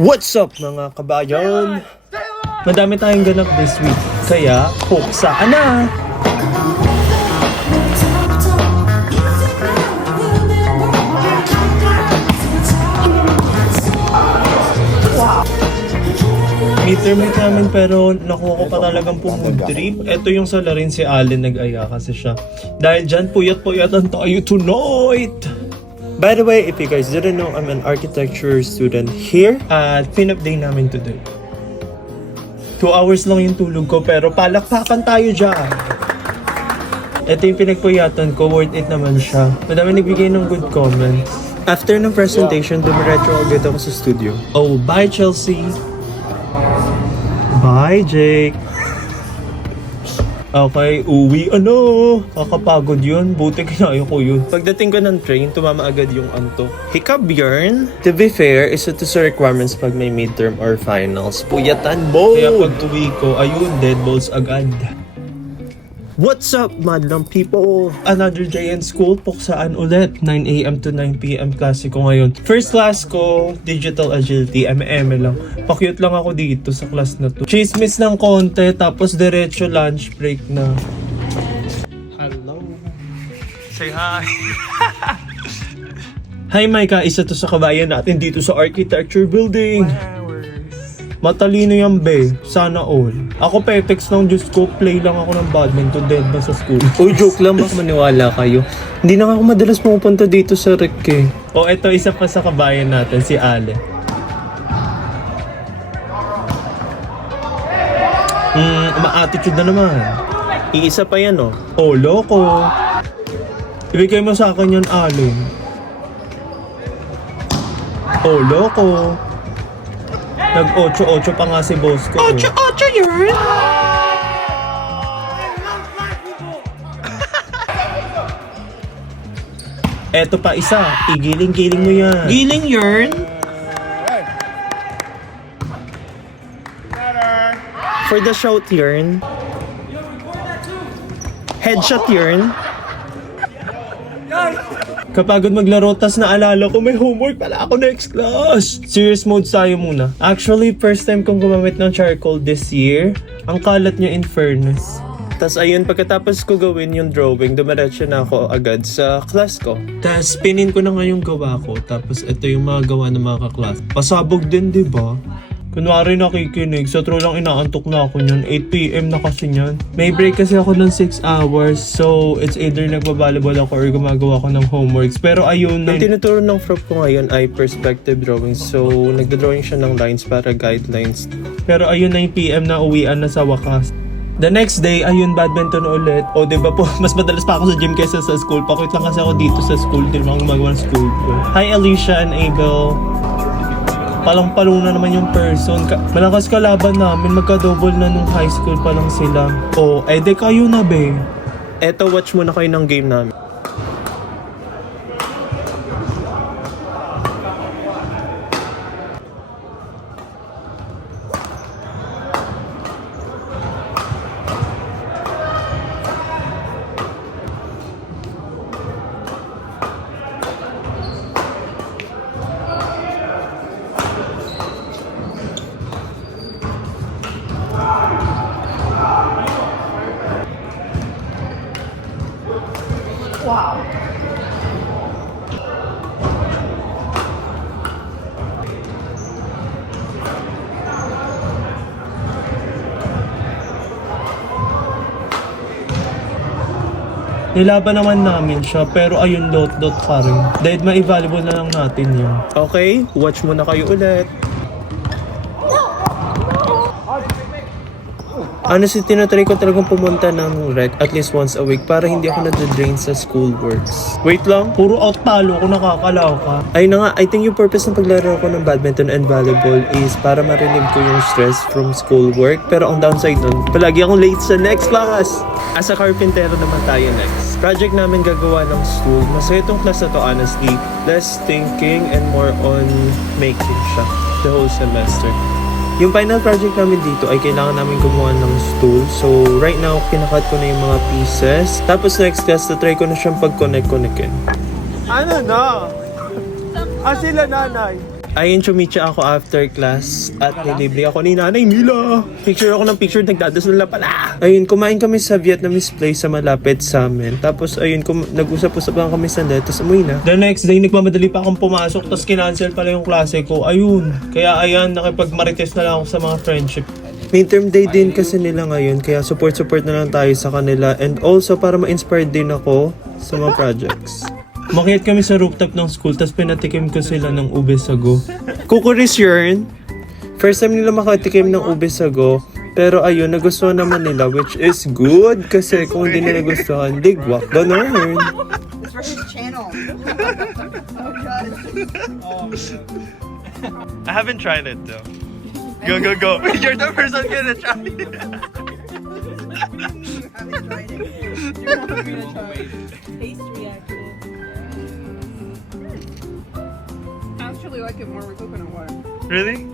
What's up mga kabayan? Madami tayong ganap this week, kaya puksaan na! Midterm week namin pero nakuha ko pa talagang food trip. Ito yung salarin si Allen nag-aya kasi siya. Dahil dyan, puyat-puyatan tayo tonight! By the way, if you guys didn't know, I'm an architecture student here at Pinup Day namin today. 2 hours lang yung tulog ko pero palakpakan tayo dyan. Ito yung pinagpuyatan ko, worth it naman siya. Madami nagbigay ng good comments. After ng presentation, dumiretso agad ako sa studio. Oh, bye Chelsea! Bye Jake! Okay, uwi. Kakapagod yun. Buti kinaya ko yun. Pagdating ko ng train, tumama agad yung antok. Hiccup Bjorn. To be fair, isa to sa requirements pag may midterm or finals. Puyatan mo! Kaya pag uwi ko, ayun, dead balls agad. What's up, madlang people? Another day in school, puksaan ulit. 9 a.m. to 9 p.m. klase ko ngayon. First class ko, Digital Agility, MM lang. Pakyut lang ako dito sa class na to. Chismis ng konti, tapos diretso lunch break na. Hello. Say hi. Hi Micah, isa to sa kabayan natin dito sa architecture building. Matalino yan be, sana all. Ako pepex ng Diyos ko, play lang ako ng badminton, dead ba sa school? Uy, joke lang, baka maniwala kayo. Hindi na ako madalas pumupunta dito sa rec eh. O eto, isa pa sa kabayan natin, si Ale. Ma-attitude na naman. Iisa pa yan oh. Oh, loko. Ibigay mo sa akin yan, Ale. Oh, loko. Nag-8-8 pa nga si boss ko. 8-8 yun? Eto pa isa. Igiling-giling mo yan. Giling yun? For the shout yun. Headshot yun. Kapagod maglaro, tas naalala ko may homework pala ako next class. Serious mode tayo muna. Actually, first time kong gumamit ng charcoal this year. Ang kalat niya in fairness. Tas ayun, pagkatapos ko gawin yung drawing, dumiretso na ako agad sa class ko. Tas pinin ko na nga yung gawa ko. Tapos ito yung mga gawa ng mga kaklas. Pasabog din, diba? Kunwari nakikinig, sa true lang inaantok na ako niyan. 8 p.m. na kasi niyan. May break kasi ako ng 6 hours. So, it's either nagbabalibol ako or gumagawa ako ng homeworks. Pero ayun, ang tinuturo ng prof ko ngayon ay perspective drawing. So, nagdodrawing siya ng lines para guidelines. Pero ayun, 9 p.m. na uwian na sa wakas. The next day, ayun, badminton ulit. O, diba po, mas madalas pa ako sa gym kaysa sa school. Pakwit lang kasi ako dito sa school. Di naman ako gumagawa ng school ko. Hi, Alicia and Abel. Palang-palo na naman yung person. Malakas kalaban namin. Magka-double na nung high school pa lang sila. O, ede kayo na be. Eto, watch muna kayo ng game namin. Wow. Nilaban naman namin siya pero ayun dot pa rin. Dahil ma-evaluable na lang natin yun. Okay, watch muna kayo ulit. Honestly, tinatry ko talagang pumunta ng rec at least once a week para hindi ako nade-drain sa schoolworks. Wait lang, puro out talo ako, nakakalawka. Ayun na nga, I think yung purpose ng paglaro ko ng badminton and volleyball is para marinig ko yung stress from schoolwork. Pero ang downside nun, palagi akong late sa next class. As a carpentero naman tayo next. Project namin gagawa ng stool. Masaya itong class na to honestly. Less thinking and more on making siya the whole semester. Yung final project namin dito ay kailangan namin gumawa ng stool. So, right now, kinakat ko na yung mga pieces. Tapos next class, try ko na siyang pag-connect-connectin. Ano na? Sila nanay. Ayun, chumitsa ako after class at nilibre ako ni Nanay Mila. Picture ako ng picture, nagdadasal na pala. Ayun, kumain kami sa Vietnamese place sa malapit sa amin. Tapos ayun, nag-usap-usap lang kami sa net, tapos umuwi na. The next day, nagmamadali pa akong pumasok, tapos kinancel pala yung klase ko. Ayun, kaya ayan, nakipagmarites na lang ako sa mga friendship. Midterm day din kasi nila ngayon, kaya support na lang tayo sa kanila. And also, para ma-inspired din ako sa mga projects. Makiat kami sa rooftop ng school, tapos pinatikim ko sila ng ube sago. Kukuris yun. First time nila makatikim ng ube sago. Pero ayun, nagustuhan naman nila, which is good. Kasi kung hindi nila nagustuhan, digwak, ganun. It's for his channel. Oh god. I haven't tried it though. Go. You're the person gonna try it. You haven't tried it. You're not gonna try it. Taste reaction. I actually like it more with coconut water. Really?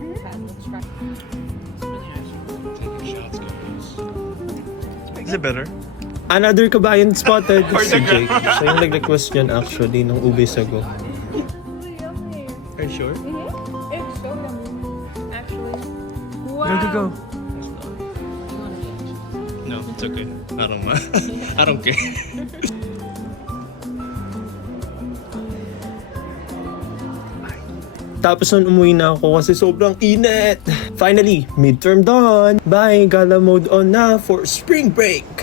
Is it better? Another kabayan spotted. Si Jake. Siya yung nag-request niyan actually ng ube sago. Are you sure? It's so yummy. Actually. Go. No, it's okay. I don't care. Tapos nun umuwi na ako kasi sobrang init. Finally, midterm done. Bye, gala mode on na for spring break.